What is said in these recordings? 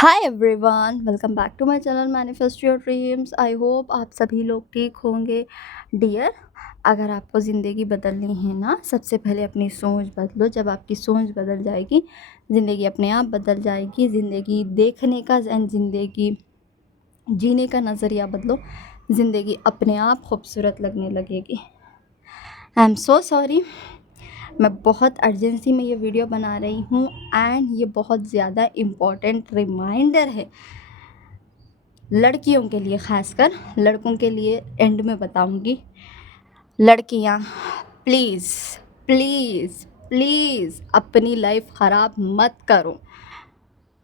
Hi everyone, welcome back to my channel manifest your dreams. I hope आप सभी लोग ठीक होंगे। डियर, अगर आपको ज़िंदगी बदलनी है ना, सबसे पहले अपनी सोच बदलो। जब आपकी सोच बदल जाएगी, ज़िंदगी अपने आप बदल जाएगी। ज़िंदगी देखने का एंड ज़िंदगी जीने का नज़रिया बदलो, ज़िंदगी अपने आप खूबसूरत लगने लगेगी। आई एम सो सॉरी, मैं बहुत अर्जेंसी में ये वीडियो बना रही हूँ एंड ये बहुत ज़्यादा इम्पॉर्टेंट रिमाइंडर है लड़कियों के लिए। ख़ासकर लड़कों के लिए एंड में बताऊंगी। लड़कियां, प्लीज़ प्लीज़ प्लीज़ अपनी लाइफ ख़राब मत करो,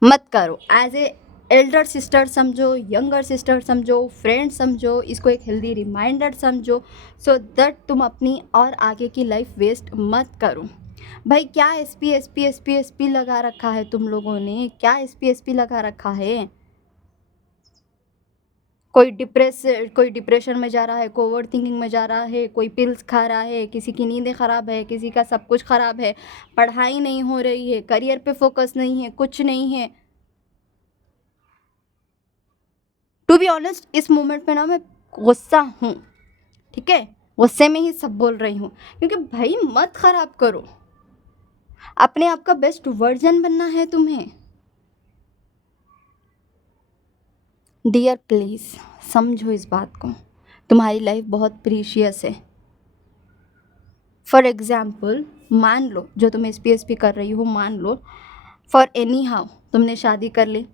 मत करो। एज ए एल्डर सिस्टर समझो, यंगर सिस्टर समझो, फ्रेंड समझो, इसको एक हेल्दी रिमाइंडर समझो, सो दैट तुम अपनी और आगे की लाइफ वेस्ट मत करो। भाई, क्या एसपी एसपी एसपी एसपी लगा रखा है तुम लोगों ने? क्या एसपी एसपी लगा रखा है? कोई डिप्रेशन में जा रहा है, कोई ओवर थिंकिंग में जा रहा है, कोई पिल्स खा रहा है, किसी की नींदें ख़राब है, किसी का सब कुछ ख़राब है, पढ़ाई नहीं हो रही है, करियर पे फोकस नहीं है, कुछ नहीं है। टू बी ऑनेस्ट, इस मोमेंट पे ना मैं गुस्सा हूँ, ठीक है? गुस्से में ही सब बोल रही हूँ, क्योंकि भाई मत ख़राब करो। अपने आप का बेस्ट वर्जन बनना है तुम्हें। डियर, प्लीज़ समझो इस बात को। तुम्हारी लाइफ बहुत प्रीशियस है। फॉर एग्ज़ाम्पल, मान लो जो तुम एसपी कर रही हो, मान लो फॉर एनी हाउ तुमने शादी कर ली,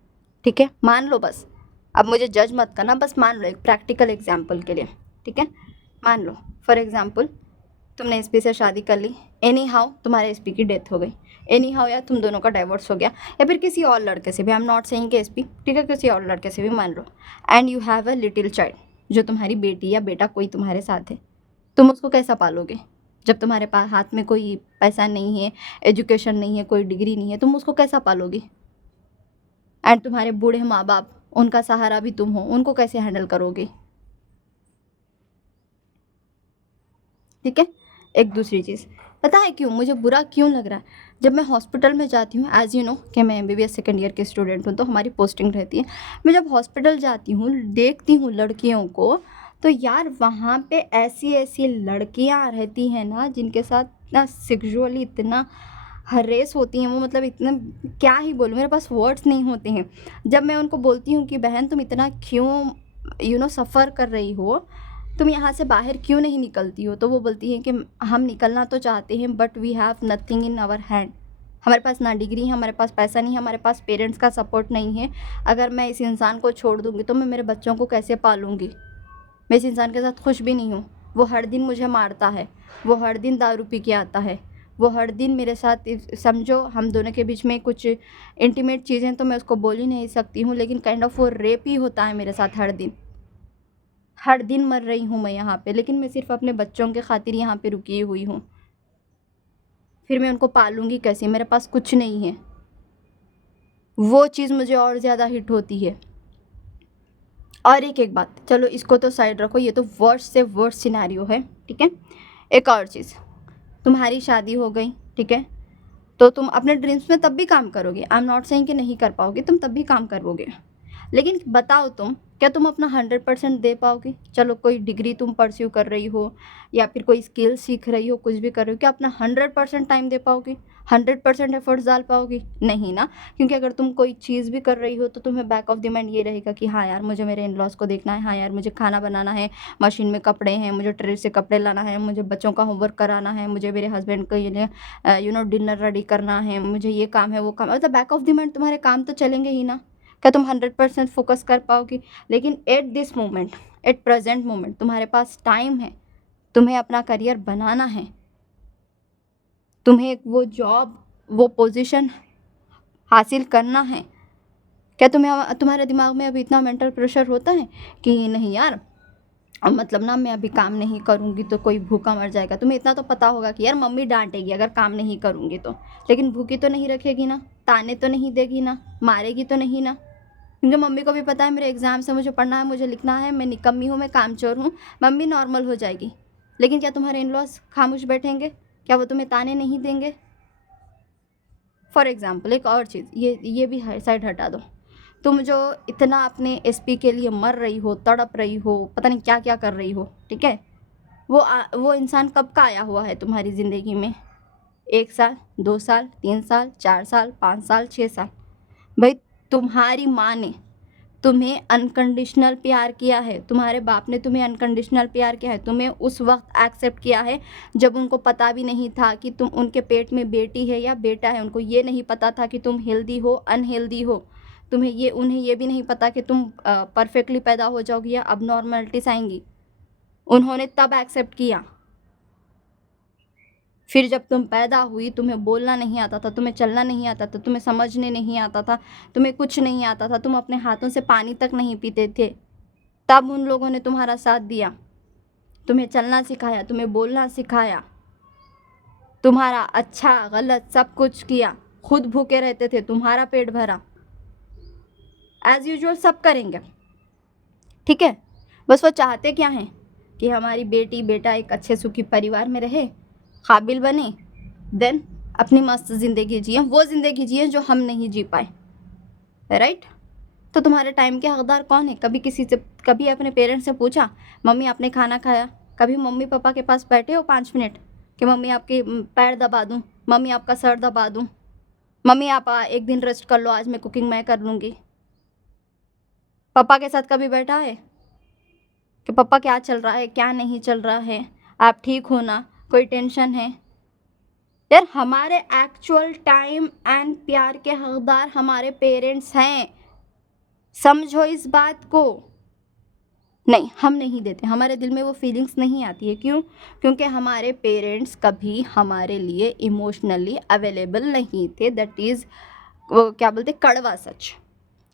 ठीक है? मान लो बस, अब मुझे जज मत करना, बस मान लो एक प्रैक्टिकल एग्जाम्पल के लिए, ठीक है? मान लो फॉर एग्ज़ाम्पल तुमने एसपी से शादी कर ली, एनी हाउ तुम्हारे एसपी की डेथ हो गई, एनी हाउ या तुम दोनों का डाइवोर्स हो गया, या फिर किसी और लड़के से भी, आई एम नॉट सेइंग कि एसपी, ठीक है, किसी और लड़के से भी मान लो, and you have a little child जो तुम्हारी बेटी या बेटा कोई तुम्हारे साथ है। तुम उसको कैसा पालोगे? जब तुम्हारे पास हाथ में कोई पैसा नहीं है, एजुकेशन नहीं है, कोई डिग्री नहीं है, तुम उसको कैसा पालोगी? एंड तुम्हारे बूढ़े माँ बाप, उनका सहारा भी तुम हो, उनको कैसे हैंडल करोगे? ठीक है। एक दूसरी चीज़, पता है क्यों मुझे बुरा क्यों लग रहा है? जब मैं हॉस्पिटल में जाती हूँ, एज यू नो कि मैं एमबीबीएस सेकेंड ईयर की स्टूडेंट हूँ, तो हमारी पोस्टिंग रहती है। मैं जब हॉस्पिटल जाती हूँ, देखती हूँ लड़कियों को, तो यार वहाँ पे ऐसी ऐसी लड़कियाँ रहती हैं ना, जिनके साथ ना सेक्सुअली इतना हरेस होती हैं वो, मतलब इतना, क्या ही बोलूँ, मेरे पास वर्ड्स नहीं होते हैं। जब मैं उनको बोलती हूँ कि बहन तुम इतना क्यों सफ़र कर रही हो, तुम यहाँ से बाहर क्यों नहीं निकलती हो, तो वो बोलती हैं कि हम निकलना तो चाहते हैं but we have nothing in our hand. हमारे पास ना डिग्री है, हमारे पास पैसा नहीं है, हमारे पास पेरेंट्स का सपोर्ट नहीं है। अगर मैं इस इंसान को छोड़ दूँगी तो मैं मेरे बच्चों को कैसे पालूँगी? मैं इस इंसान के साथ खुश भी नहीं हूँ। वो हर दिन मुझे मारता है, वो हर दिन दारू पी के आता है, वो हर दिन मेरे साथ समझो हम दोनों के बीच में कुछ इंटीमेट चीज़ें तो मैं उसको बोल ही नहीं सकती हूँ, लेकिन काइंड ऑफ वो रेप ही होता है मेरे साथ हर दिन। हर दिन मर रही हूँ मैं यहाँ पे, लेकिन मैं सिर्फ अपने बच्चों के खातिर यहाँ पे रुकी हुई हूँ। फिर मैं उनको पालूँगी कैसे? मेरे पास कुछ नहीं है। वो चीज़ मुझे और ज़्यादा हिट होती है। और एक बात, चलो इसको तो साइड रखो, ये तो वर्स्ट से वर्स्ट सिनेरियो है, ठीक है? एक और चीज़, तुम्हारी शादी हो गई, ठीक है? तो तुम अपने ड्रीम्स में तब भी काम करोगे। आई एम नॉट सेइंग कि नहीं कर पाओगे, तुम तब भी काम करोगे, लेकिन बताओ तुम, क्या तुम अपना 100% दे पाओगे? चलो कोई डिग्री तुम परस्यू कर रही हो या फिर कोई स्किल सीख रही हो, कुछ भी कर रही हो, क्या अपना 100% टाइम दे पाओगी? 100% एफर्ट्स डाल पाओगी? नहीं ना। क्योंकि अगर तुम कोई चीज़ भी कर रही हो तो तुम्हें बैक ऑफ द माइंड ये रहेगा कि हाँ यार मुझे मेरे इन लॉज को देखना है, हाँ यार मुझे खाना बनाना है, मशीन में कपड़े हैं, मुझे ट्रेड से कपड़े लाना है, मुझे बच्चों का होमवर्क कराना है, मुझे मेरे हस्बैंड को ये डिनर रेडी करना है, मुझे ये काम है, वो काम है। मतलब बैक ऑफ द माइंड तुम्हारे काम तो चलेंगे ही ना। क्या तुम 100% फोकस कर पाओगी? लेकिन at this moment, at present moment तुम्हारे पास टाइम है, तुम्हें अपना करियर बनाना है, तुम्हें एक वो जॉब, वो पोजीशन हासिल करना है। क्या तुम्हारे दिमाग में अभी इतना मेंटल प्रेशर होता है कि नहीं यार, अब मतलब ना मैं अभी काम नहीं करूँगी तो कोई भूखा मर जाएगा? तुम्हें इतना तो पता होगा कि यार मम्मी डांटेगी अगर काम नहीं करूँगी तो, लेकिन भूखी तो नहीं रखेगी ना, ताने तो नहीं देगी ना, मारेगी तो नहीं ना। क्योंकि मम्मी को भी पता है मेरे एग्ज़ाम्स है, मुझे पढ़ना है, मुझे लिखना है, मैं निकम्मी हूँ, मैं कामचोर हूँ, मम्मी नॉर्मल हो जाएगी। लेकिन क्या तुम्हारे इन लॉज खामोश बैठेंगे? क्या वो तुम्हें ताने नहीं देंगे? फॉर एग्ज़ाम्पल एक और चीज़, ये भी साइड हटा दो। तुम जो इतना अपने एसपी के लिए मर रही हो, तड़प रही हो, पता नहीं क्या क्या कर रही हो, ठीक है, वो इंसान कब का आया हुआ है तुम्हारी ज़िंदगी में? 1 साल, 2 साल, 3 साल, 4 साल, 5 साल, 6 साल? भाई तुम्हारी माँ ने तुम्हें अनकंडीशनल प्यार किया है, तुम्हारे बाप ने तुम्हें अनकंडीशनल प्यार किया है, तुम्हें उस वक्त एक्सेप्ट किया है जब उनको पता भी नहीं था कि तुम उनके पेट में बेटी है या बेटा है। उनको ये नहीं पता था कि तुम हेल्दी हो अनहेल्दी हो, उन्हें ये भी नहीं पता कि तुम परफेक्टली पैदा हो जाओगी या अब नॉर्मलिटीज आएंगी। उन्होंने तब एक्सेप्ट किया। फिर जब तुम पैदा हुई, तुम्हें बोलना नहीं आता था, तुम्हें चलना नहीं आता था, तुम्हें समझने नहीं आता था, तुम्हें कुछ नहीं आता था, तुम अपने हाथों से पानी तक नहीं पीते थे, तब उन लोगों ने तुम्हारा साथ दिया, तुम्हें चलना सिखाया, तुम्हें बोलना सिखाया, तुम्हारा अच्छा गलत सब कुछ किया, खुद भूखे रहते थे, तुम्हारा पेट भरा। एज यूजुअल सब करेंगे, ठीक है। बस वो चाहते क्या हैं कि हमारी बेटी बेटा एक अच्छे सुखी परिवार में रहे, काबिल बने, देन अपनी मस्त ज़िंदगी जिए, वो ज़िंदगी जिए जो हम नहीं जी पाए, राइट। तो तुम्हारे टाइम के हकदार कौन है? कभी अपने पेरेंट्स से पूछा, मम्मी आपने खाना खाया? कभी मम्मी पापा के पास बैठे हो 5 मिनट कि मम्मी आपके पैर दबा दूँ, मम्मी आपका सर दबा दूँ, मम्मी आप एक दिन रेस्ट कर लो, आज मैं कुकिंग मैं कर लूँगी? पापा के साथ कभी बैठा है कि पापा क्या चल रहा है, क्या नहीं चल रहा है, आप ठीक हो ना, कोई टेंशन है? यार हमारे एक्चुअल टाइम एंड प्यार के हकदार हमारे पेरेंट्स हैं, समझो इस बात को। नहीं, हम नहीं देते, हमारे दिल में वो फीलिंग्स नहीं आती है। क्यों? क्योंकि हमारे पेरेंट्स कभी हमारे लिए इमोशनली अवेलेबल नहीं थे। दैट इज़ वो क्या बोलते, कड़वा सच।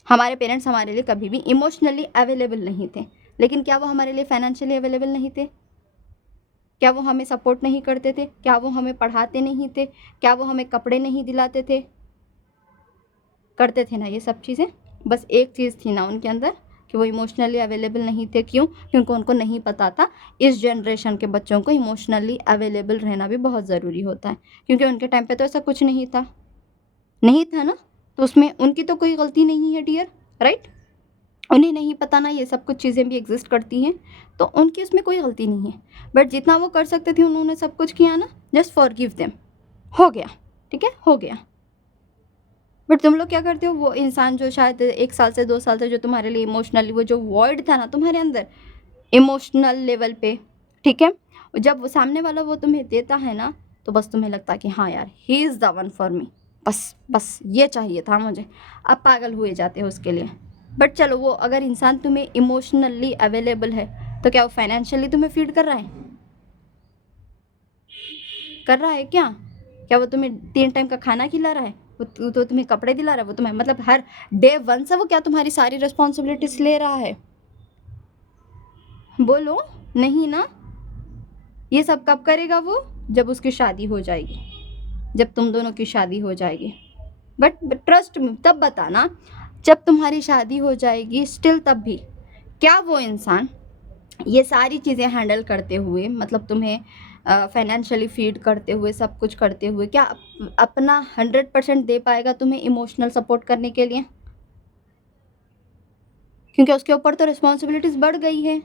हमारे पेरेंट्स हमारे लिए कभी भी इमोशनली अवेलेबल नहीं थे। लेकिन क्या वो हमारे लिए फाइनेंशियली अवेलेबल नहीं थे? क्या वो हमें सपोर्ट नहीं करते थे? क्या वो हमें पढ़ाते नहीं थे? क्या वो हमें कपड़े नहीं दिलाते थे? करते थे ना ये सब चीज़ें। बस एक चीज़ थी ना उनके अंदर कि वो इमोशनली अवेलेबल नहीं थे। क्यों? क्योंकि उनको नहीं पता था इस जनरेशन के बच्चों को इमोशनली अवेलेबल रहना भी बहुत ज़रूरी होता है। क्योंकि उनके टाइम पे तो ऐसा कुछ नहीं था, नहीं था ना, तो उसमें उनकी तो कोई गलती नहीं है डियर, राइट। उन्हें नहीं पता ना ये सब कुछ चीज़ें भी एग्जिस्ट करती हैं, तो उनकी उसमें कोई गलती नहीं है। बट जितना वो कर सकते थे उन्होंने सब कुछ किया ना, जस्ट फॉरगिव देम, हो गया, ठीक है, हो गया। बट तुम लोग क्या करते हो, वो इंसान जो शायद 1 साल से 2 साल से जो तुम्हारे लिए इमोशनली वो जो वॉइड था ना तुम्हारे अंदर इमोशनल लेवल पे, ठीक है, जब वो सामने वाला वो तुम्हें देता है ना, तो बस तुम्हें लगता है कि हाँ यार he is the one for me, बस बस ये चाहिए था मुझे। अब पागल हुए जाते हो उसके लिए। बट चलो, वो अगर इंसान तुम्हें इमोशनली अवेलेबल है तो क्या वो फाइनेंशियली तुम्हें फीड कर रहा है? कर रहा है क्या? क्या वो तुम्हें 3 टाइम का खाना खिला रहा है? वो तो तुम्हें कपड़े दिला रहा है? वो तुम्हें मतलब हर डे वन से वो क्या तुम्हारी सारी रिस्पॉन्सिबिलिटीज ले रहा है? बोलो, नहीं ना। ये सब कब करेगा वो? जब उसकी शादी हो जाएगी, जब तुम दोनों की शादी हो जाएगी। बट ट्रस्ट मी, तब बताना जब तुम्हारी शादी हो जाएगी स्टिल तब भी क्या वो इंसान ये सारी चीज़ें हैंडल करते हुए, मतलब तुम्हें फाइनेंशियली फीड करते हुए, सब कुछ करते हुए, क्या अपना 100% दे पाएगा तुम्हें इमोशनल सपोर्ट करने के लिए? क्योंकि उसके ऊपर तो रिस्पॉन्सिबिलिटीज़ बढ़ गई है।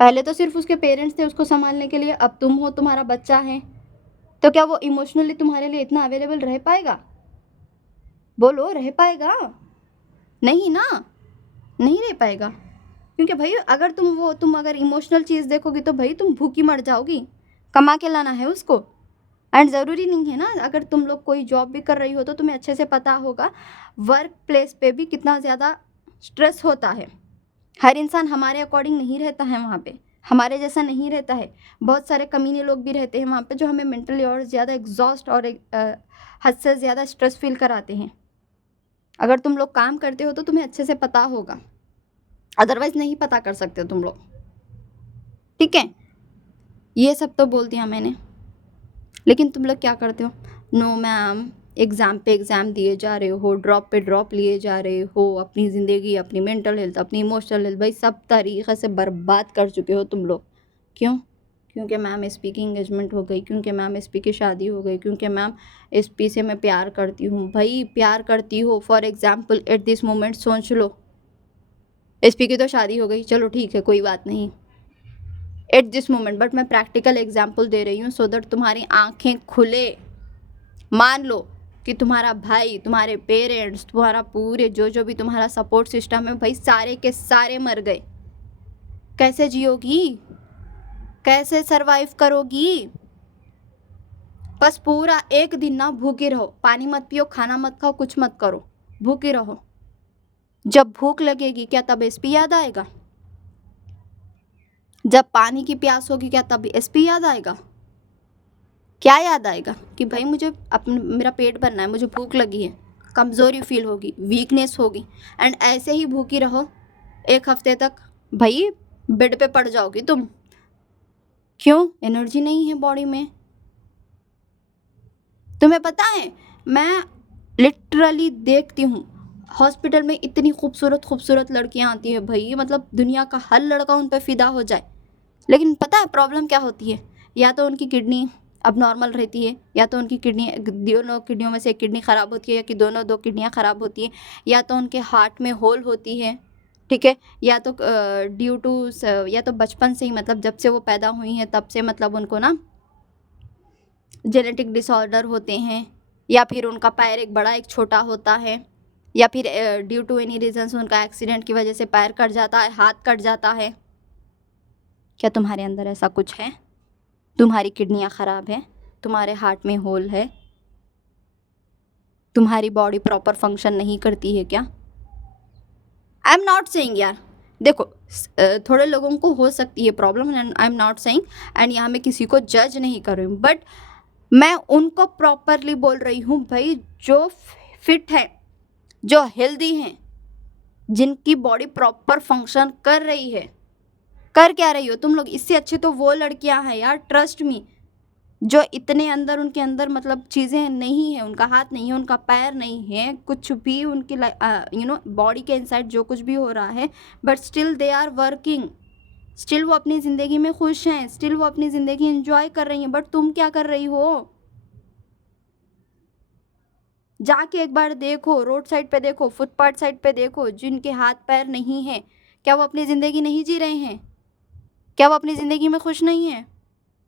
पहले तो सिर्फ उसके पेरेंट्स थे उसको संभालने के लिए, अब तुम हो, तुम्हारा बच्चा है, तो क्या वो इमोशनली तुम्हारे लिए इतना अवेलेबल रह पाएगा? बोलो, रह पाएगा? नहीं ना, नहीं रह पाएगा। क्योंकि भाई अगर तुम अगर इमोशनल चीज़ देखोगी तो भाई तुम भूखी मर जाओगी, कमा के लाना है उसको। एंड ज़रूरी नहीं है ना, अगर तुम लोग कोई जॉब भी कर रही हो तो तुम्हें अच्छे से पता होगा वर्क प्लेस पे भी कितना ज़्यादा स्ट्रेस होता है। हर इंसान हमारे अकॉर्डिंग नहीं रहता है वहाँ पे, हमारे जैसा नहीं रहता है। बहुत सारे कमीने लोग भी रहते हैं वहाँ पे जो हमें मेंटली और ज़्यादा एग्जॉस्ट और हद से ज़्यादा स्ट्रेस फील कराते हैं। अगर तुम लोग काम करते हो तो तुम्हें अच्छे से पता होगा, अदरवाइज़ नहीं पता कर सकते हो तुम लोग, ठीक है। ये सब तो बोल दिया मैंने, लेकिन तुम लोग क्या करते हो? नो मैम, एग्ज़ाम पे एग्ज़ाम दिए जा रहे हो, ड्रॉप पे ड्रॉप लिए जा रहे हो, अपनी ज़िंदगी, अपनी मेंटल हेल्थ, अपनी इमोशनल हेल्थ भाई सब तरीक़े से बर्बाद कर चुके हो तुम लोग। क्यों? क्योंकि मैम एसपी की एंगेजमेंट हो गई, क्योंकि मैम एसपी की शादी हो गई, क्योंकि मैम एसपी से मैं प्यार करती हूँ। भाई प्यार करती हो, for example at this moment सोच लो, एसपी की तो शादी हो गई, चलो ठीक है कोई बात नहीं एट दिस मोमेंट, बट मैं प्रैक्टिकल एग्जाम्पल दे रही हूँ सो दैट तुम्हारी आंखें खुले। मान लो कि तुम्हारा भाई, तुम्हारे पेरेंट्स, तुम्हारा पूरे जो भी तुम्हारा सपोर्ट सिस्टम है भाई, सारे के सारे मर गए, कैसे जियोगी, कैसे सरवाइव करोगी? बस पूरा एक दिन ना भूखे रहो, पानी मत पियो, खाना मत खाओ, कुछ मत करो, भूखे रहो। जब भूख लगेगी क्या तब एसपी याद आएगा? जब पानी की प्यास होगी क्या तब एसपी याद आएगा? क्या याद आएगा? कि भाई मुझे मेरा पेट भरना है, मुझे भूख लगी है, कमज़ोरी फील होगी, वीकनेस होगी, एंड ऐसे ही भूखी रहो एक हफ्ते तक, भाई बेड पे पड़ जाओगी तुम। क्यों? एनर्जी नहीं है बॉडी में। तुम्हें पता है मैं लिटरली देखती हूँ हॉस्पिटल में इतनी खूबसूरत खूबसूरत लड़कियाँ आती हैं भाई, मतलब दुनिया का हर लड़का उन पर फिदा हो जाए, लेकिन पता है प्रॉब्लम क्या होती है? या तो उनकी किडनी अब नॉर्मल रहती है, या तो उनकी किडनी, दोनों किडनियों में से एक किडनी ख़राब होती है, या कि दोनों दो किडनियाँ ख़राब होती हैं, या तो उनके हार्ट में होल होती है, ठीक है, या तो ड्यू टू, या तो बचपन से ही, मतलब जब से वो पैदा हुई हैं तब से, मतलब उनको ना जेनेटिक डिसऑर्डर होते हैं, या फिर उनका पैर एक बड़ा एक छोटा होता है, या फिर ड्यू टू एनी रीजंस उनका एक्सीडेंट की वजह से पैर कट जाता है, हाथ कट जाता है। क्या तुम्हारे अंदर ऐसा कुछ है? तुम्हारी किडनियाँ ख़राब हैं, तुम्हारे हार्ट में होल है, तुम्हारी बॉडी प्रॉपर फंक्शन नहीं करती है क्या? आई एम नॉट सेइंग यार, देखो थोड़े लोगों को हो सकती है problem, and I am not saying, and यहाँ मैं किसी को जज नहीं कर रही हूँ, बट मैं उनको प्रॉपरली बोल रही हूँ भाई, जो फिट है, जो हेल्दी हैं, जिनकी बॉडी प्रॉपर फंक्शन कर रही है। कर क्या रही हो तुम लोग? इससे अच्छे तो वो लड़कियां हैं यार, ट्रस्ट मी, जो इतने अंदर, उनके अंदर मतलब चीज़ें नहीं है, उनका हाथ नहीं है, उनका पैर नहीं है, कुछ भी उनकी बॉडी के इनसाइड जो कुछ भी हो रहा है, but still they are working, still वो अपनी ज़िंदगी में खुश हैं, स्टिल वो अपनी ज़िंदगी एंजॉय कर रही हैं। बट तुम क्या कर रही हो? जाके एक बार देखो, रोड साइड पे देखो, फुटपाथ साइड पे देखो, जिनके हाथ पैर नहीं है, क्या वो अपनी ज़िंदगी नहीं जी रहे हैं? क्या वो अपनी ज़िंदगी में खुश नहीं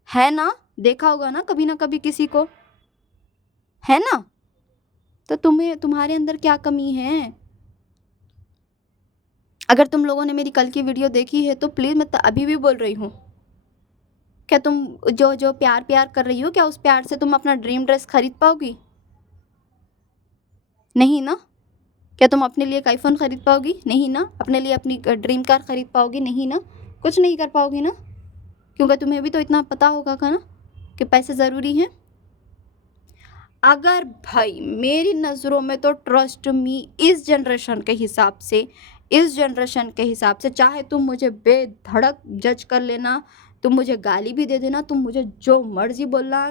है ना? देखा होगा ना कभी ना कभी किसी को, है ना? तो तुम्हारे अंदर क्या कमी है? अगर तुम लोगों ने मेरी कल की वीडियो देखी है तो प्लीज़, मैं अभी भी बोल रही हूँ, क्या तुम जो जो प्यार प्यार कर रही हो, क्या उस प्यार से तुम अपना ड्रीम ड्रेस खरीद पाओगी? नहीं ना? क्या तुम अपने लिए एक आईफोन खरीद पाओगी? नहीं ना? अपने लिए अपनी ड्रीम कार खरीद पाओगी? नहीं ना? कुछ नहीं कर पाओगी ना? क्योंकि तुम्हें भी तो इतना पता होगा का ना कि पैसे ज़रूरी हैं। अगर भाई मेरी नज़रों में तो ट्रस्ट मी, इस जनरेशन के हिसाब से, इस जनरेशन के हिसाब से, चाहे तुम मुझे बेधड़क जज कर लेना, तुम मुझे गाली भी दे देना, तुम मुझे जो मर्जी बोलना,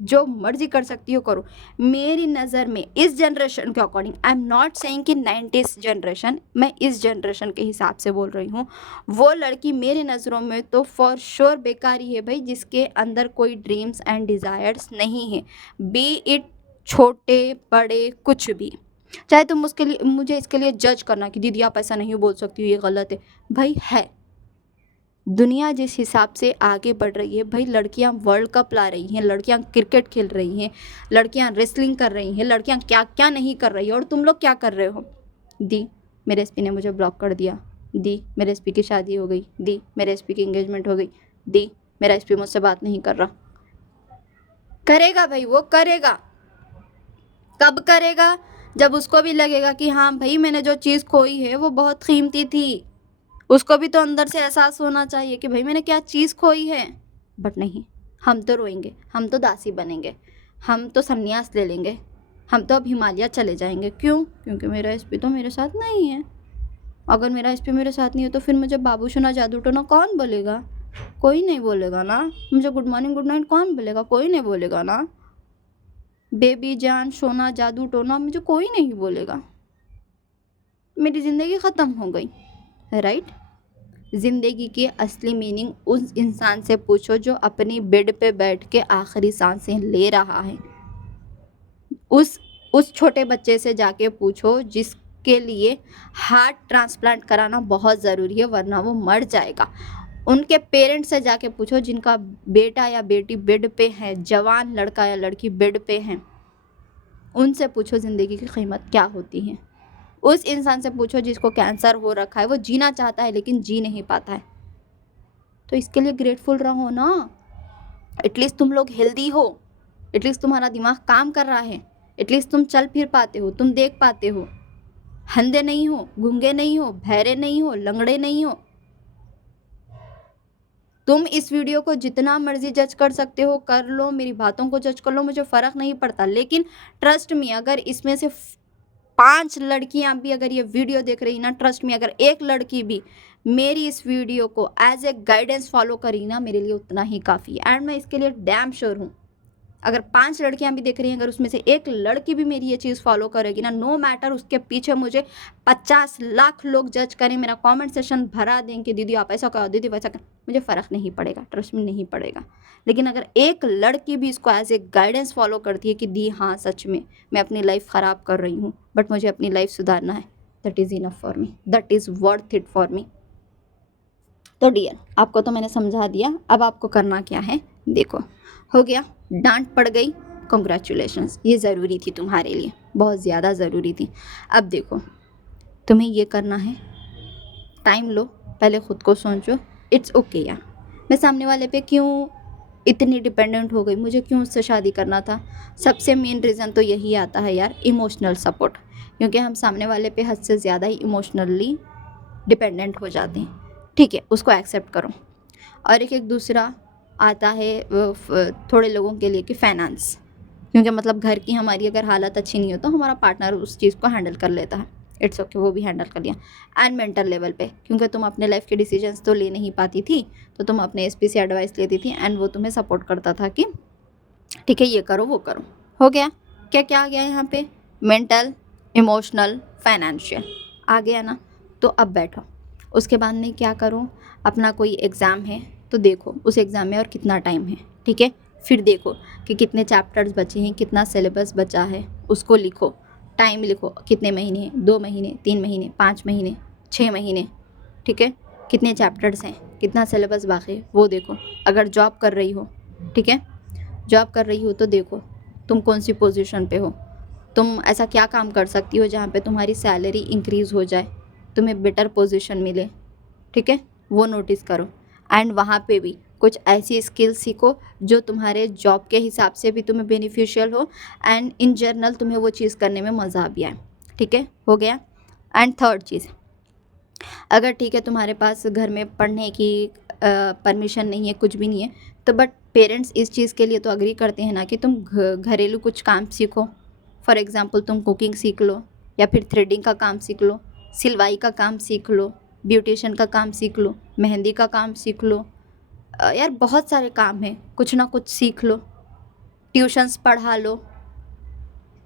जो मर्जी कर सकती हो करो, मेरी नज़र में इस जनरेशन के according, I am not saying कि 90s जनरेशन, मैं इस जनरेशन के हिसाब से बोल रही हूँ, वो लड़की मेरी नज़रों में तो फॉर श्योर बेकारी है भाई, जिसके अंदर कोई ड्रीम्स एंड डिज़ायर्स नहीं है, बी इट छोटे बड़े कुछ भी। चाहे तुम उसके लिए, मुझे इसके लिए जज करना कि दीदी आप ऐसा नहीं बोल सकती हो, ये गलत है, भाई है। दुनिया जिस हिसाब से आगे बढ़ रही है भाई, लड़कियां वर्ल्ड कप ला रही हैं, लड़कियां क्रिकेट खेल रही हैं, लड़कियां रेसलिंग कर रही हैं, लड़कियां क्या क्या नहीं कर रही है, और तुम लोग क्या कर रहे हो? दी मेरे एसपी ने मुझे ब्लॉक कर दिया, दी मेरे एसपी की शादी हो गई, दी मेरे एसपी की एंगेजमेंट हो गई, दी मेरा एसपी मुझसे बात नहीं कर रहा। करेगा भाई, वो करेगा। कब करेगा? जब उसको भी लगेगा कि हाँ भाई मैंने जो चीज़ खोई है वो बहुत कीमती थी। उसको भी तो अंदर से एहसास होना चाहिए कि भाई मैंने क्या चीज़ खोई है। बट नहीं, हम तो रोएंगे, हम तो दासी बनेंगे, हम तो संन्यास ले लेंगे, हम तो अब हिमालय चले जाएंगे। क्यों? क्योंकि मेरा एसपी तो मेरे साथ नहीं है। अगर मेरा एसपी मेरे साथ नहीं है तो फिर मुझे बाबू सोना जादू टोना कौन बोलेगा? कोई नहीं बोलेगा ना। मुझे गुड मॉर्निंग गुड नाइट कौन बोलेगा? कोई नहीं बोलेगा ना। बेबी जान सोना जादू टोना मुझे कोई नहीं बोलेगा। मेरी ज़िंदगी ख़त्म हो गई, राइट? ज़िंदगी की असली मीनिंग उस इंसान से पूछो जो अपनी बेड पे बैठ के आखिरी सांसें ले रहा है। उस छोटे बच्चे से जाके पूछो जिसके लिए हार्ट ट्रांसप्लांट कराना बहुत ज़रूरी है वरना वो मर जाएगा। उनके पेरेंट्स से जाके पूछो जिनका बेटा या बेटी बेड पे है, जवान लड़का या लड़की बेड पे हैं। उनसे पूछो ज़िंदगी की कीमत क्या होती है। उस इंसान से पूछो जिसको कैंसर हो रखा है, वो जीना चाहता है लेकिन जी नहीं पाता है। तो इसके लिए ग्रेटफुल रहो ना। एटलीस्ट तुम लोग हेल्दी हो, एटलीस्ट तुम्हारा दिमाग काम कर रहा है, एटलीस्ट तुम चल फिर पाते हो, तुम देख पाते हो, अंधे नहीं हो, गूंगे नहीं हो, बहरे नहीं हो, लंगड़े नहीं हो। तुम इस वीडियो को जितना मर्जी जज कर सकते हो कर लो, मेरी बातों को जज कर लो, मुझे फ़र्क नहीं पड़ता। लेकिन ट्रस्ट मी, अगर इसमें से 5 लड़कियां भी अगर ये वीडियो देख रही ना, ट्रस्ट मी, अगर एक लड़की भी मेरी इस वीडियो को एज ए गाइडेंस फॉलो करी ना, मेरे लिए उतना ही काफ़ी है। एंड मैं इसके लिए डैम श्योर हूँ, अगर 5 लड़कियां भी देख रही हैं, अगर उसमें से एक लड़की भी मेरी ये चीज़ फॉलो करेगी ना, नो मैटर उसके पीछे मुझे 50 लाख लोग जज करें, मेरा कमेंट सेशन भरा दें कि दीदी आप ऐसा करो, दीदी वैसा करो, मुझे फ़र्क नहीं पड़ेगा, ट्रस्ट में नहीं पड़ेगा। लेकिन अगर एक लड़की भी इसको एज ए गाइडेंस फॉलो करती है कि दी हाँ सच में मैं अपनी लाइफ ख़राब कर रही हूँ बट मुझे अपनी लाइफ सुधारना है, that is enough for me, that is worth it for me. तो डियर, आपको तो मैंने समझा दिया, अब आपको करना क्या है देखो। हो गया, डांट पड़ गई, कॉन्ग्रेचुलेशंस, ये ज़रूरी थी तुम्हारे लिए, बहुत ज़्यादा ज़रूरी थी। अब देखो, तुम्हें ये करना है, टाइम लो, पहले ख़ुद को सोचो, इट्स ओके यार, मैं सामने वाले पे क्यों इतनी डिपेंडेंट हो गई, मुझे क्यों उससे शादी करना था। सबसे मेन रीज़न तो यही आता है यार, इमोशनल सपोर्ट, क्योंकि हम सामने वाले पे हद से ज़्यादा ही इमोशनली डिपेंडेंट हो जाते हैं। ठीक है, उसको एक्सेप्ट करो। और एक दूसरा आता है थोड़े लोगों के लिए कि फाइनेंस, क्योंकि मतलब घर की हमारी अगर हालत अच्छी नहीं हो तो हमारा पार्टनर उस चीज़ को हैंडल कर लेता है, इट्स ओके, वो भी हैंडल कर लिया। एंड मेंटल लेवल पे, क्योंकि तुम अपने लाइफ के डिसीजंस तो ले नहीं पाती थी, तो तुम अपने एसपी से एडवाइस लेती थी एंड वो तुम्हें सपोर्ट करता था कि ठीक है ये करो वो करो। हो गया, क्या क्या आ गया यहाँ पे, मेंटल, इमोशनल, फाइनेंशियल आ गया ना। तो अब बैठो, उसके बाद में क्या करो, अपना कोई एग्ज़ाम है तो देखो उस एग्ज़ाम में और कितना टाइम है, ठीक है। फिर देखो कि कितने चैप्टर्स बचे हैं, कितना सिलेबस बचा है, उसको लिखो, टाइम लिखो, कितने महीने हैं, 2 महीने, 3 महीने, 5 महीने, 6 महीने, ठीक है, कितने चैप्टर्स हैं, कितना सिलेबस बाकी है, वो देखो। अगर जॉब कर रही हो, ठीक है, जॉब कर रही हो तो देखो तुम कौन सी पोजीशन पे हो, तुम ऐसा क्या काम कर सकती हो जहाँ पे तुम्हारी सैलरी इंक्रीज़ हो जाए, तुम्हें बेटर पोजीशन मिले, ठीक है, वो नोटिस करो। एंड वहाँ पे भी कुछ ऐसी स्किल सीखो जो तुम्हारे जॉब के हिसाब से भी तुम्हें बेनिफिशियल हो एंड इन जनरल तुम्हें वो चीज़ करने में मज़ा भी आए, ठीक है, हो गया। एंड थर्ड चीज़, अगर ठीक है तुम्हारे पास घर में पढ़ने की परमिशन नहीं है, कुछ भी नहीं है, तो बट पेरेंट्स इस चीज़ के लिए तो अग्री करते हैं ना कि तुम घरेलू कुछ काम सीखो। फॉर एग्ज़ाम्पल तुम कुकिंग सीख लो, या फिर थ्रेडिंग का काम सीख लो, सिलवाई का काम सीख लो, ब्यूटिशियन का काम सीख लो, मेहंदी का काम सीख लो, यार बहुत सारे काम हैं, कुछ ना कुछ सीख लो, ट्यूशन्स पढ़ा लो,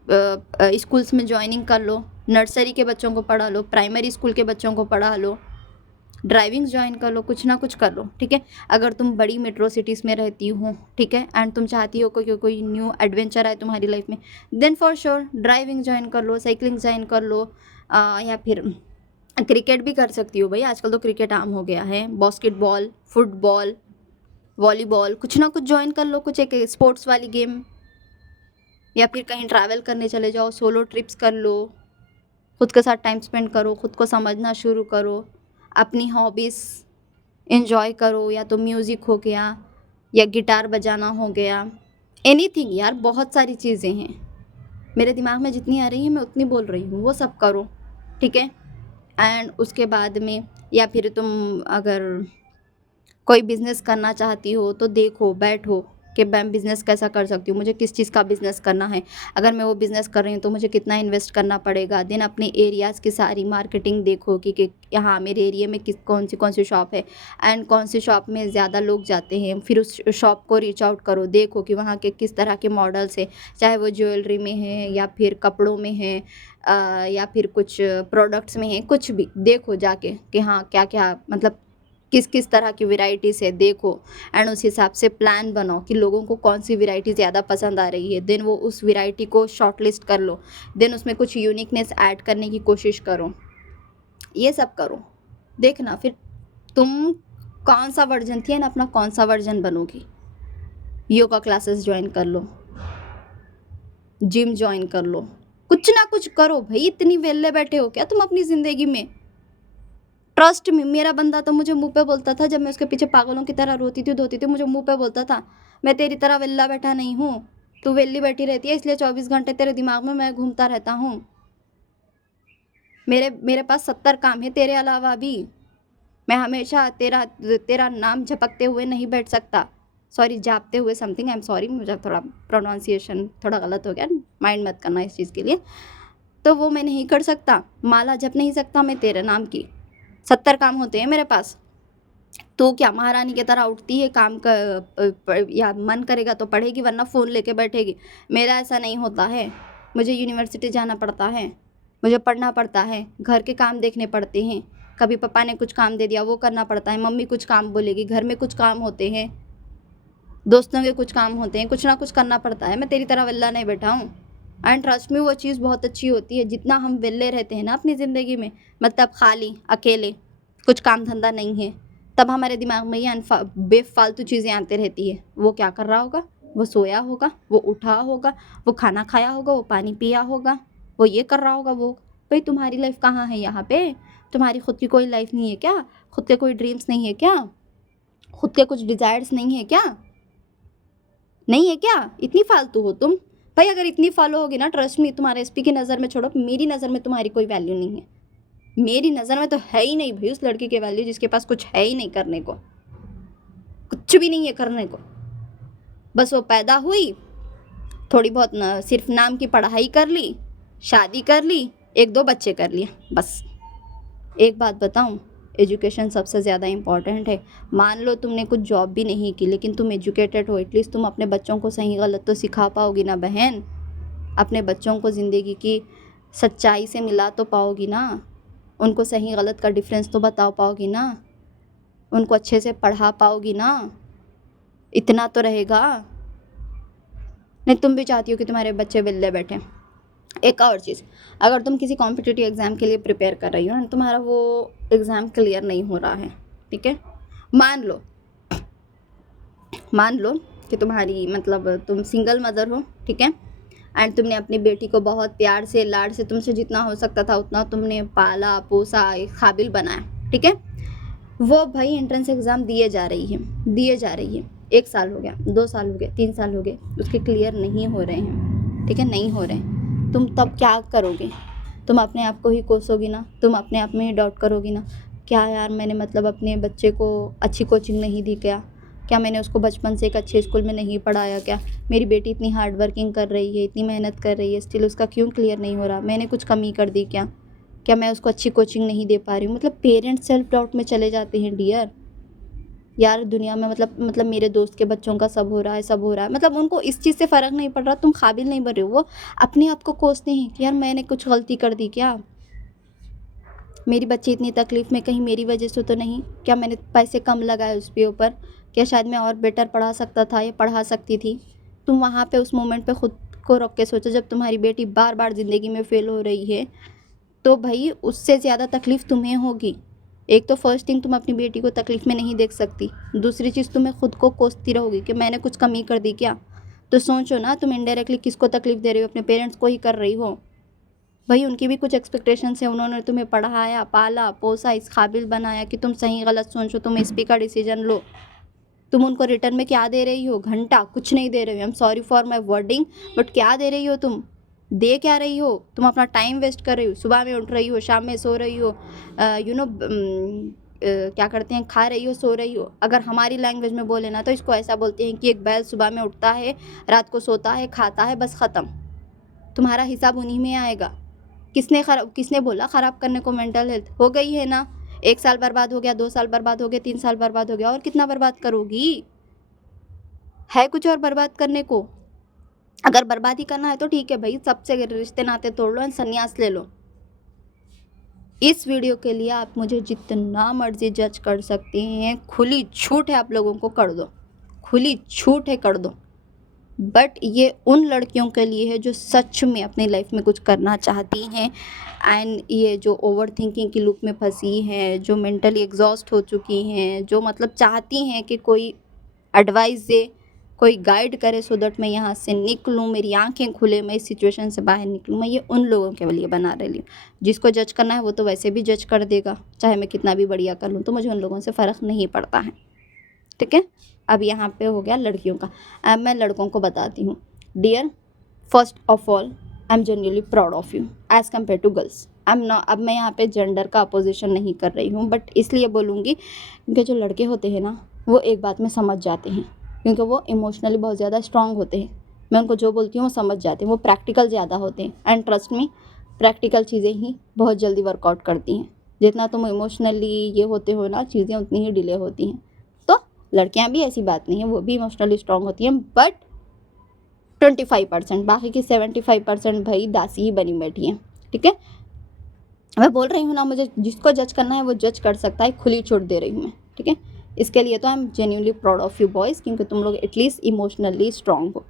स्कूल्स में ज्वाइनिंग कर लो, नर्सरी के बच्चों को पढ़ा लो, प्राइमरी स्कूल के बच्चों को पढ़ा लो, ड्राइविंग ज्वाइन कर लो, कुछ ना कुछ कर लो, ठीक है। अगर तुम बड़ी मेट्रो सिटीज़ में रहती हो, ठीक है, एंड तुम चाहती हो कोई न्यू एडवेंचर आए तुम्हारी लाइफ में, then for sure driving join कर लो, साइकिलिंग ज्वाइन कर लो, या फिर क्रिकेट भी कर सकती हो भाई, आजकल तो क्रिकेट आम हो गया है, बास्केटबॉल, फुटबॉल, वॉलीबॉल, कुछ ना कुछ ज्वाइन कर लो, कुछ एक स्पोर्ट्स वाली गेम, या फिर कहीं ट्रैवल करने चले जाओ, सोलो ट्रिप्स कर लो, खुद के साथ टाइम स्पेंड करो, खुद को समझना शुरू करो, अपनी हॉबीज़ एंजॉय करो, या तो म्यूज़िक हो गया या गिटार बजाना हो गया, एनीथिंग यार, बहुत सारी चीज़ें हैं, मेरे दिमाग में जितनी आ रही है मैं उतनी बोल रही हूँ, वो सब करो, ठीक है। एंड उसके बाद में, या फिर तुम अगर कोई बिज़नेस करना चाहती हो तो देखो, बैठो कि मैं बिज़नेस कैसा कर सकती हूँ, मुझे किस चीज़ का बिज़नेस करना है, अगर मैं वो बिज़नेस कर रही हूँ तो मुझे कितना इन्वेस्ट करना पड़ेगा। देन अपने एरियाज़ की सारी मार्केटिंग देखो कि यहाँ मेरे एरिया में कौन सी शॉप है एंड कौन सी शॉप में ज़्यादा लोग जाते हैं, फिर उस शॉप को रीच आउट करो, देखो कि वहाँ के किस तरह के मॉडल्स है, चाहे वो ज्वेलरी में है या फिर कपड़ों में है, या फिर कुछ प्रोडक्ट्स में है, कुछ भी देखो जाके कि हाँ क्या क्या मतलब किस किस तरह की वेराइटीज़ है देखो, एंड उस हिसाब से प्लान बनाओ कि लोगों को कौन सी वेराइटी ज़्यादा पसंद आ रही है, देन वो उस वेराइटी को शॉर्ट लिस्ट कर लो, देन उसमें कुछ यूनिकनेस ऐड करने की कोशिश करो, ये सब करो। देखना फिर तुम कौन सा वर्जन थी एंड अपना कौन सा वर्जन बनोगी। योगा क्लासेस ज्वाइन कर लो, जिम ज्वाइन कर लो, कुछ ना कुछ करो भाई, इतनी वेले बैठे हो क्या तुम अपनी ज़िंदगी में। ट्रस्ट में मेरा बंदा तो मुझे मुंह पे बोलता था, जब मैं उसके पीछे पागलों की तरह रोती थी धोती थी, मुझे मुंह पे बोलता था मैं तेरी तरह वेला बैठा नहीं हूँ, तू वेली बैठी रहती है इसलिए 24 घंटे तेरे दिमाग में मैं घूमता रहता हूँ। मेरे पास 70 काम है तेरे अलावा भी। मैं हमेशा तेरा तेरा नाम झपकते हुए नहीं बैठ सकता, सॉरी जापते हुए समथिंग, आई एम सॉरी, मुझे थोड़ा प्रोनाउंसिएशन थोड़ा गलत हो गया, माइंड मत करना इस चीज़ के लिए। तो वो मैं नहीं कर सकता, माला जप नहीं सकता मैं तेरे नाम की। 70 काम होते हैं मेरे पास। तो क्या महारानी की तरह उठती है काम कर, या मन करेगा तो पढ़ेगी वरना फ़ोन लेके बैठेगी। मेरा ऐसा नहीं होता है, मुझे यूनिवर्सिटी जाना पड़ता है, मुझे पढ़ना पड़ता है, घर के काम देखने पड़ते हैं, कभी पापा ने कुछ काम दे दिया वो करना पड़ता है, मम्मी कुछ काम बोलेगी, घर में कुछ काम होते हैं, दोस्तों के कुछ काम होते हैं, कुछ ना कुछ करना पड़ता है। मैं तेरी तरह वेला नहीं बैठा हूँ। एंड ट्रस्ट में वो चीज़ बहुत अच्छी होती है, जितना हम वेले रहते हैं ना अपनी ज़िंदगी में, मतलब खाली अकेले कुछ काम धंधा नहीं है, तब हमारे दिमाग में ये बेफालतू चीज़ें आती रहती है। वो क्या कर रहा होगा, वो सोया होगा, वो उठा होगा, वो खाना खाया होगा, वो पानी पिया होगा, वो ये कर रहा होगा। वो भाई तुम्हारी लाइफ कहाँ है यहाँ पे? तुम्हारी खुद की कोई लाइफ नहीं है क्या? खुद के कोई ड्रीम्स नहीं है क्या? खुद के कुछ डिज़ायर्स नहीं है क्या? नहीं है क्या? इतनी फालतू हो तुम भाई। अगर इतनी फॉलो होगी ना, ट्रस्ट मी, तुम्हारे एसपी की नज़र में छोड़ो, मेरी नज़र में तुम्हारी कोई वैल्यू नहीं है। मेरी नज़र में तो है ही नहीं भाई उस लड़की की वैल्यू जिसके पास कुछ है ही नहीं करने को, कुछ भी नहीं है करने को। बस वो पैदा हुई, थोड़ी बहुत सिर्फ नाम की पढ़ाई कर ली, शादी कर ली, एक दो बच्चे कर लिए, बस। एक बात बताऊं, एजुकेशन सबसे ज़्यादा इम्पॉर्टेंट है। मान लो तुमने कुछ जॉब भी नहीं की लेकिन तुम एजुकेटेड हो, एटलीस्ट तुम अपने बच्चों को सही गलत तो सिखा पाओगी ना बहन। अपने बच्चों को ज़िंदगी की सच्चाई से मिला तो पाओगी ना, उनको सही गलत का डिफरेंस तो बता पाओगी ना, उनको अच्छे से पढ़ा पाओगी ना, इतना तो रहेगा। नहीं तुम भी चाहती हो कि तुम्हारे बच्चे विल्ले बैठे। एक और चीज़, अगर तुम किसी कॉम्पिटिटिव एग्ज़ाम के लिए प्रिपेयर कर रही हो ना, तुम्हारा वो एग्ज़ाम क्लियर नहीं हो रहा है, ठीक है, मान लो कि तुम्हारी मतलब तुम सिंगल मदर हो, ठीक है, एंड तुमने अपनी बेटी को बहुत प्यार से लाड से तुमसे जितना हो सकता था उतना तुमने पाला पोसा, एक काबिल बनाया, ठीक है। वो भाई एंट्रेंस एग्ज़ाम दिए जा रही है, 1 साल हो गया, 2 साल हो गए, 3 साल हो गए, उसके क्लियर नहीं हो रहे हैं, ठीक है, नहीं हो रहे हैं। तुम तब क्या करोगे? तुम अपने आप को ही कोसोगी ना, तुम अपने आप में ही डाउट करोगी ना, क्या यार मैंने मतलब अपने बच्चे को अच्छी कोचिंग नहीं दी क्या मैंने उसको बचपन से एक अच्छे स्कूल में नहीं पढ़ाया क्या? मेरी बेटी इतनी हार्ड वर्किंग कर रही है, इतनी मेहनत कर रही है, स्टिल उसका क्यों क्लियर नहीं हो रहा? मैंने कुछ कमी कर दी क्या मैं उसको अच्छी कोचिंग नहीं दे पा रही हूँ? मतलब पेरेंट्स सेल्फ डाउट में चले जाते हैं डियर। यार दुनिया में मतलब मेरे दोस्त के बच्चों का सब हो रहा है, मतलब उनको इस चीज़ से फ़र्क नहीं पड़ रहा, तुम काबिल नहीं बन रहे हो, वो अपने आप को कोसते हैं कि यार मैंने कुछ गलती कर दी क्या? मेरी बच्ची इतनी तकलीफ़ में कहीं मेरी वजह से तो नहीं? क्या मैंने पैसे कम लगाए उसके ऊपर? क्या शायद मैं और बेटर पढ़ा सकता था या पढ़ा सकती थी? तुम वहाँ पे उस मोमेंट पे खुद को रोक के सोचो, जब तुम्हारी बेटी बार बार ज़िंदगी में फ़ेल हो रही है तो भाई उससे ज़्यादा तकलीफ़ तुम्हें होगी। एक तो फर्स्ट थिंग, तुम अपनी बेटी को तकलीफ़ में नहीं देख सकती, दूसरी चीज़ तुम्हें खुद को कोसती रहोगी कि मैंने कुछ कमी कर दी क्या? तो सोचो ना, तुम इनडायरेक्टली किसको तकलीफ़ दे रही हो? अपने पेरेंट्स को ही कर रही हो। भाई उनकी भी कुछ एक्सपेक्टेशंस है, उन्होंने तुम्हें पढ़ाया पाला पोसा इस काबिल बनाया कि तुम सही गलत सोचो, तुम एसपी का डिसीजन लो। तुम उनको रिटर्न में क्या दे रही हो? घंटा कुछ नहीं दे रही हो, I am sorry for my wording, but क्या दे रही हो तुम? दे क्या रही हो? तुम अपना टाइम वेस्ट कर रही हो, सुबह में उठ रही हो, शाम में सो रही हो, क्या करते हैं, खा रही हो, सो रही हो। अगर हमारी लैंग्वेज में बोले ना तो इसको ऐसा बोलते हैं कि एक बैल सुबह में उठता है, रात को सोता है, खाता है, बस ख़त्म। तुम्हारा हिसाब उन्हीं में आएगा। किसने बोला ख़राब करने को? मेंटल हेल्थ हो गई है ना, 1 साल बर्बाद हो गया, 2 साल बर्बाद हो गए, 3 साल बर्बाद हो गया, और कितना बर्बाद करोगी? है कुछ और बर्बाद करने को? अगर बर्बाद ही करना है तो ठीक है भाई, सबसे रिश्ते नाते तोड़ लो एंड संन्यास ले लो। इस वीडियो के लिए आप मुझे जितना मर्जी जज कर सकते हैं, खुली छूट है, आप लोगों को कर दो, खुली छूट है, कर दो। बट ये उन लड़कियों के लिए है जो सच में अपनी लाइफ में कुछ करना चाहती हैं, एंड ये जो ओवर थिंकिंग की लूप में फंसी हैं, जो मेंटली एग्जॉस्ट हो चुकी हैं, जो मतलब चाहती हैं कि कोई एडवाइस दे, कोई गाइड करे, सो दैट मैं यहाँ से निकलूँ, मेरी आंखें खुले, मैं इस सिचुएशन से बाहर निकलूँ। मैं ये उन लोगों के लिए बना रही हूँ। जिसको जज करना है वो तो वैसे भी जज कर देगा, चाहे मैं कितना भी बढ़िया कर लूँ, तो मुझे उन लोगों से फ़र्क नहीं पड़ता है। ठीक है, अब यहाँ पे हो गया लड़कियों का। अब मैं लड़कों को बताती हूँ। Dear, first of all I am genuinely proud of you as compare to girls. I am not, अब मैं यहाँ पे जेंडर का अपोजिशन नहीं कर रही हूँ, बट इसलिए बोलूँगी क्योंकि जो लड़के होते हैं ना, वो एक बात में समझ जाते हैं, क्योंकि वो इमोशनली बहुत ज़्यादा स्ट्रांग होते हैं। मैं उनको जो बोलती हूँ वो समझ जाते हैं, वो प्रैक्टिकल ज़्यादा होते हैं, एंड ट्रस्ट मी, प्रैक्टिकल चीज़ें ही बहुत जल्दी वर्कआउट करती हैं। जितना तुम इमोशनली ये होते हो ना, चीज़ें उतनी ही डिले होती हैं। तो लड़कियां भी ऐसी बात नहीं है, वो भी इमोशनली स्ट्रांग होती हैं, बट 25%, बाकी की 75% भाई दासी ही बनी बैठी हैं। ठीक है, मैं बोल रही हूँ ना, मुझे जिसको जज करना है वो जज कर सकता है, खुली छूट दे रही हूँ मैं। ठीक है, इसके लिए तो आई am genuinely proud of you boys, क्योंकि तुम लोग एटलीस्ट इमोशनली स्ट्रांग हो।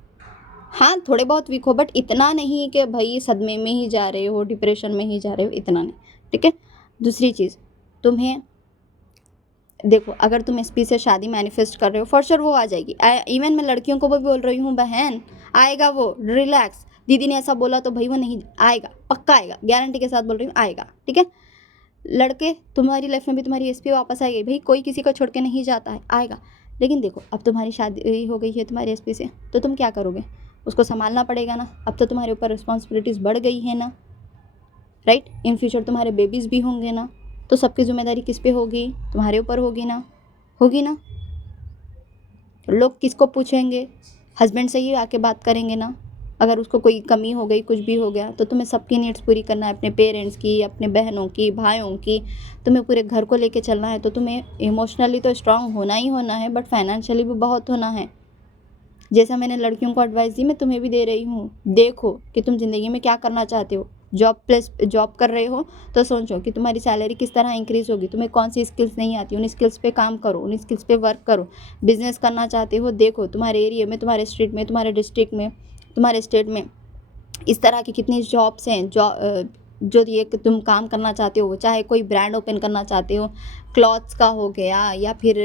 हाँ, थोड़े बहुत वीक हो, बट इतना नहीं कि भाई सदमे में ही जा रहे हो, डिप्रेशन में ही जा रहे हो, इतना नहीं। ठीक है, दूसरी चीज़, तुम्हें देखो, अगर तुम एसपी से शादी मैनिफेस्ट कर रहे हो, फॉर श्योर वो आ जाएगी। इवन मैं लड़कियों को भी बोल रही हूँ, बहन आएगा वो, रिलैक्स। दीदी ने ऐसा बोला तो भाई वो नहीं आएगा, पक्का आएगा, गारंटी के साथ बोल रही हूँ, आएगा। ठीक है, लड़के, तुम्हारी लाइफ में भी तुम्हारी एसपी वापस आएगी भाई, कोई किसी को छोड़ के नहीं जाता है, आएगा। लेकिन देखो, अब तुम्हारी शादी हो गई है तुम्हारी एसपी से, तो तुम क्या करोगे? उसको संभालना पड़ेगा ना। अब तो तुम्हारे ऊपर रिस्पॉन्सिबिलिटीज़ बढ़ गई है ना, राइट? इन फ्यूचर तुम्हारे बेबीज़ भी होंगे ना, तो सबकी जिम्मेदारी किस पे होगी? तुम्हारे ऊपर होगी ना, होगी ना। लोग किसको पूछेंगे? हस्बैंड से ही आके बात करेंगे ना। अगर उसको कोई कमी हो गई, कुछ भी हो गया, तो तुम्हें सबकी नीड्स पूरी करना है, अपने पेरेंट्स की, अपने बहनों की, भाइयों की, तुम्हें पूरे घर को लेके चलना है। तो तुम्हें इमोशनली तो स्ट्रांग होना ही होना है, बट फाइनेंशियली भी बहुत होना है। जैसा मैंने लड़कियों को एडवाइस दी, मैं तुम्हें भी दे रही हूँ। देखो कि तुम ज़िंदगी में क्या करना चाहते हो। जॉब कर रहे हो तो सोचो कि तुम्हारी सैलरी किस तरह इंक्रीज़ होगी, तुम्हें कौन सी स्किल्स नहीं आती, उन स्किल्स पे काम करो, उन स्किल्स पे वर्क करो। बिजनेस करना चाहते हो, देखो तुम्हारे एरिया में, तुम्हारे स्ट्रीट में, तुम्हारे डिस्ट्रिक्ट में, तुम्हारे स्टेट में इस तरह की कितनी जॉब्स हैं, जो ये कि तुम काम करना चाहते हो। चाहे कोई ब्रांड ओपन करना चाहते हो, क्लॉथ्स का हो गया, या फिर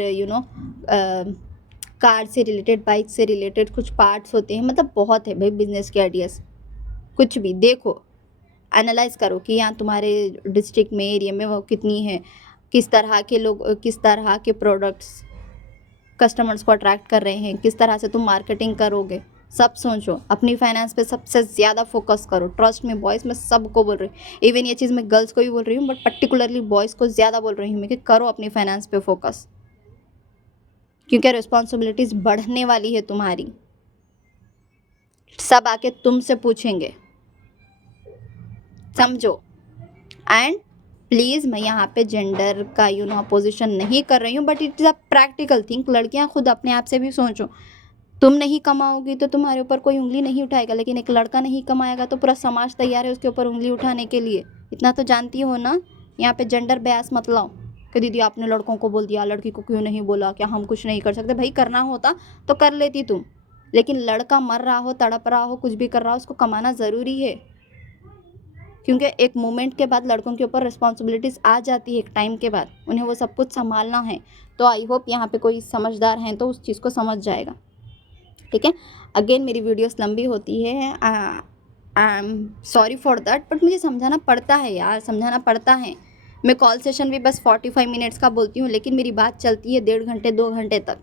कार से रिलेटेड, बाइक से रिलेटेड कुछ पार्ट्स होते हैं, मतलब बहुत है भाई बिजनेस के आइडियाज़। कुछ भी देखो, एनालाइज करो कि यहाँ तुम्हारे डिस्ट्रिक्ट में, एरिया में वो कितनी है, किस तरह के लोग, किस तरह के प्रोडक्ट्स कस्टमर्स को अट्रैक्ट कर रहे हैं, किस तरह से तुम मार्केटिंग करोगे, सब सोचो। अपनी फाइनेंस पे सबसे ज़्यादा फोकस करो। ट्रस्ट में बॉयज़, मैं सबको बोल रही हूँ, इवन ये चीज़ मैं गर्ल्स को भी बोल रही हूँ, बट पर्टिकुलरली बॉयज़ को ज़्यादा बोल रही हूँ मैं कि करो अपनी फाइनेंस पे फोकस, क्योंकि रिस्पॉन्सिबिलिटीज़ बढ़ने वाली है तुम्हारी। सब आके तुमसे पूछेंगे, समझो। एंड प्लीज़, मैं यहाँ पे जेंडर का अपोजिशन नहीं कर रही हूँ, but it is a practical thing. लड़कियाँ खुद अपने आप से भी सोचो, तुम नहीं कमाओगी तो तुम्हारे ऊपर कोई उंगली नहीं उठाएगा, लेकिन एक लड़का नहीं कमाएगा तो पूरा समाज तैयार है उसके ऊपर उंगली उठाने के लिए। इतना तो जानती हो ना। यहाँ पे जेंडर बयास मत लाओ कि दीदी आपने लड़कों को बोल दिया, लड़की को क्यों नहीं बोला, क्या हम कुछ नहीं कर सकते? भाई करना होता तो कर लेती तुम, लेकिन लड़का मर रहा हो, तड़प रहा हो, कुछ भी कर रहा हो, उसको कमाना ज़रूरी है, क्योंकि एक मोमेंट के बाद लड़कों के ऊपर रिस्पॉन्सिबिलिटीज़ आ जाती है, एक टाइम के बाद उन्हें वो सब कुछ संभालना है। तो आई होप यहाँ पे कोई समझदार हैं तो उस चीज़ को समझ जाएगा। ठीक है, अगेन मेरी वीडियोस लंबी होती है, I am sorry for that, but मुझे समझाना पड़ता है यार, समझाना पड़ता है। मैं कॉल सेशन भी बस 45 मिनट्स का बोलती हूँ, लेकिन मेरी बात चलती है 1.5 घंटे 2 घंटे तक,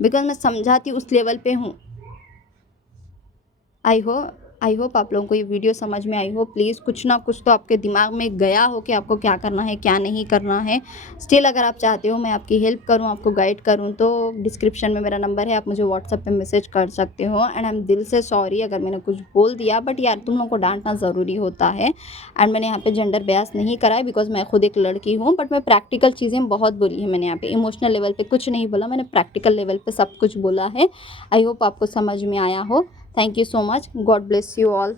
बिकॉज मैं समझाती उस लेवल पे हूँ। आई होप आप लोगों को ये वीडियो समझ में आई हो। प्लीज़ कुछ ना कुछ तो आपके दिमाग में गया हो कि आपको क्या करना है, क्या नहीं करना है। स्टिल अगर आप चाहते हो मैं आपकी हेल्प करूं, आपको गाइड करूं, तो डिस्क्रिप्शन में मेरा नंबर है, आप मुझे व्हाट्सएप पे मैसेज कर सकते हो। एंड आई एम दिल से सॉरी अगर मैंने कुछ बोल दिया, बट यार तुम लोगों को डांटना ज़रूरी होता है। एंड मैंने यहाँ पर जेंडर बयास नहीं करा है, बिकॉज मैं खुद एक लड़की हूँ, बट मैं प्रैक्टिकल चीज़ें बहुत बोली है मैंने यहाँ पर। इमोशनल लेवल पर कुछ नहीं बोला, मैंने प्रैक्टिकल लेवल पर सब कुछ बोला है। आई होप आपको समझ में आया हो। Thank you so much. God bless you all.